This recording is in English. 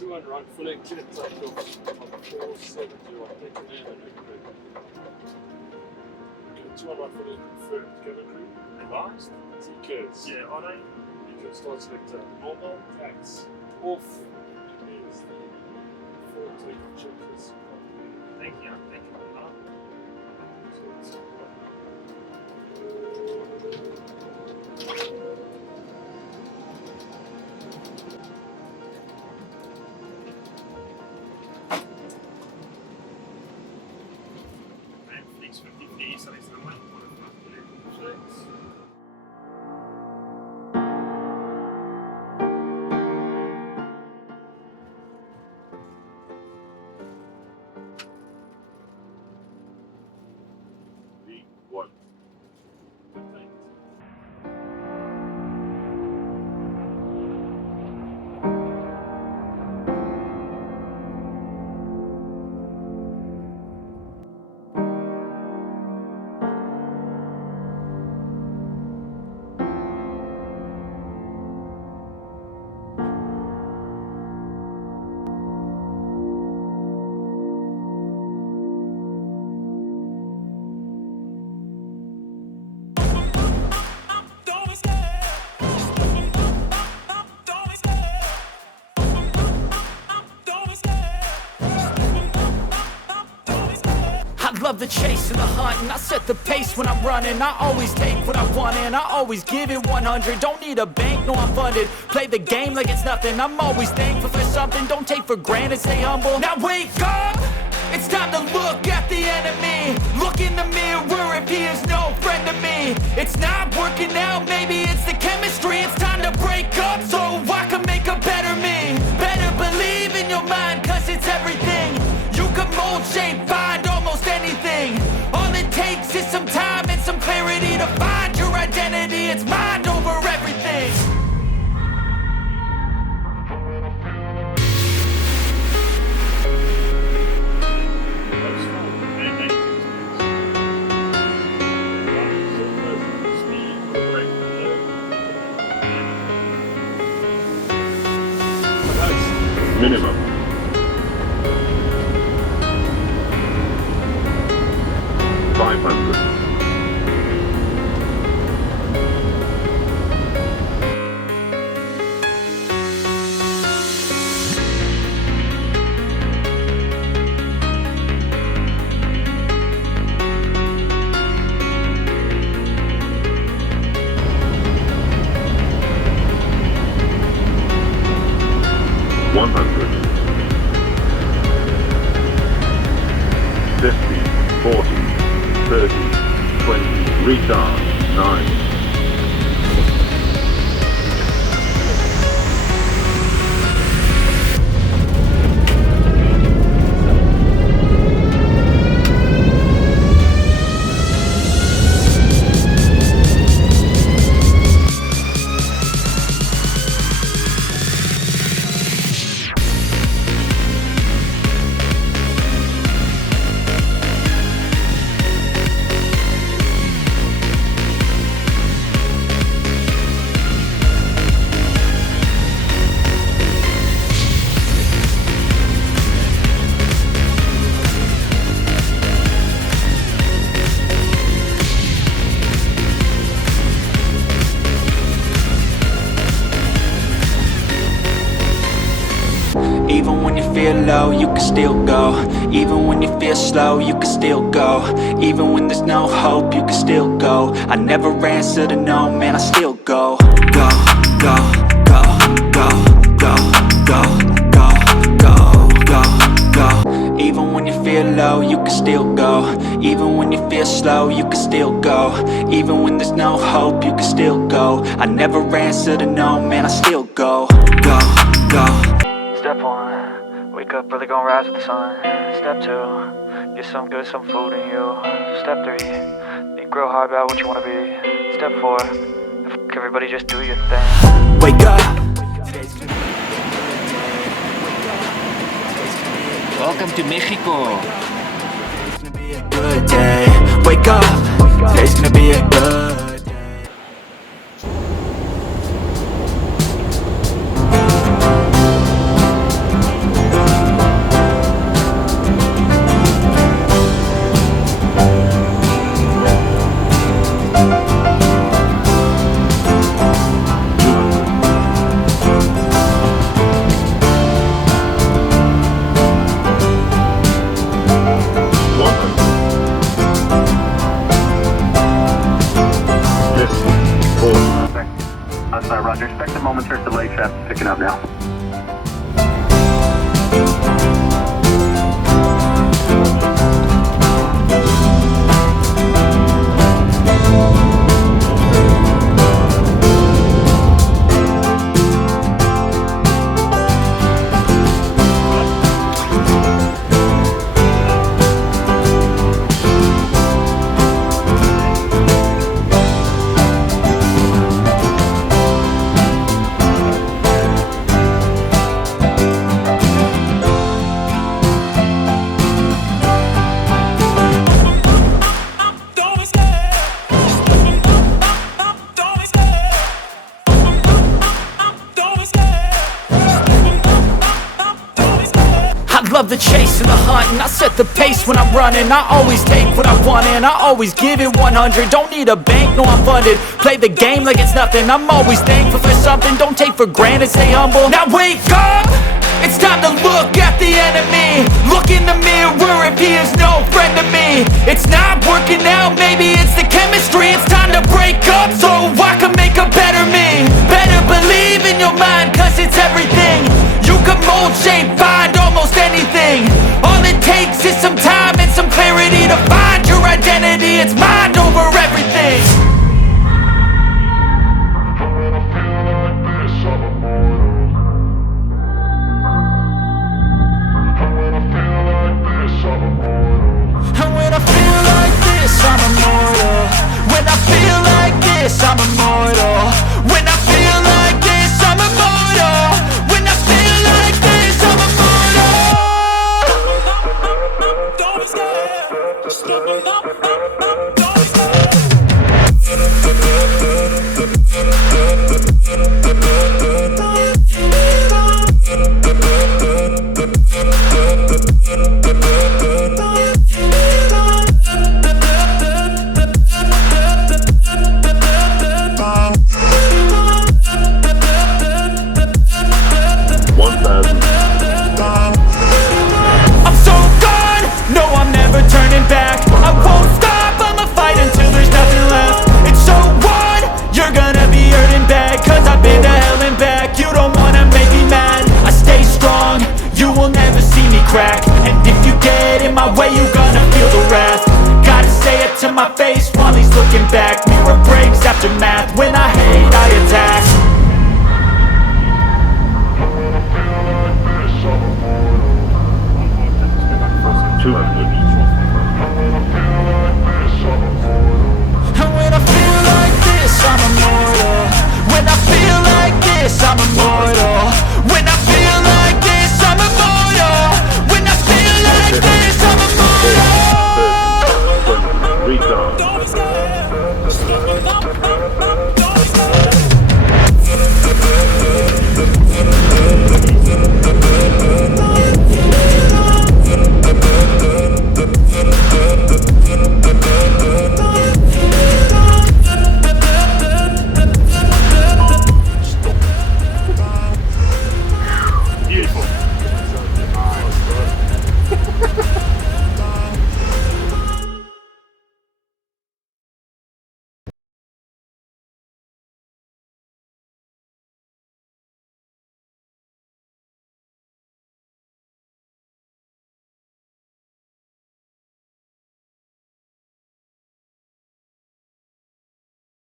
2 run fully clear takeoff on 470 on Actionable and AIRCREW. Okay, 2 run fully confirmed. Cabin crew, Advanced? TKs. Yeah, are they? You can start selector. Normal, tax, off. It means the full takeoff checklist. Thank you. Thank you. So it's Flix 53, ça reste normal pour le faire de flex. V1. Perfect. I love the chase and the hunt, and I set the pace when I'm running. I always take what I want and I always give it 100. Don't need a bank, no I'm funded. Play the game like it's nothing. I'm always thankful for something. Don't take for granted, stay humble. Now wake up! It's time to look at the enemy. Look in the mirror if he is no friend to me. It's not working out, maybe it's the chemistry. It's time to break up so I can make a better me. Better believe in your mind, cause it's everything. You can mold, shape, find almost anything. All it takes is some time and some clarity to find your identity. It's mind over everything. Minimum. Retard, 9. Even when you feel low, you can still go. Even when you feel slow, you can still go. Even when there's no hope, you can still go. I never answer to no, man, I still go. Go, go, go, go, go, go, go, go, go, go. Even when you feel low, you can still go. Even when you feel slow, you can still go. Even when there's no hope, you can still go. I never answer to no, man, I still go. Go, go. Step 1, wake up early, gonna rise with the sun. Step 2, get some good, some food in you. Step 3, think real hard about what you wanna be. Step 4, fuck everybody, just do your thing. Wake up! Welcome to Mexico. Today's gonna be a good day. Wake up! Today's gonna be a good day. Roger, expect a momentary delay, traffic picking up now. Love the chase and the hunt, and I set the pace when I'm running. I always take what I want and I always give it 100. Don't need a bank, no I'm funded. Play the game like it's nothing. I'm always thankful for something. Don't take for granted, stay humble. Now wake up! It's time to look at the enemy. Look in the mirror if he is no friend to me. It's not working out, maybe it's the chemistry. It's time to break up so I can make a better me. Better believe in your mind, cause it's everything.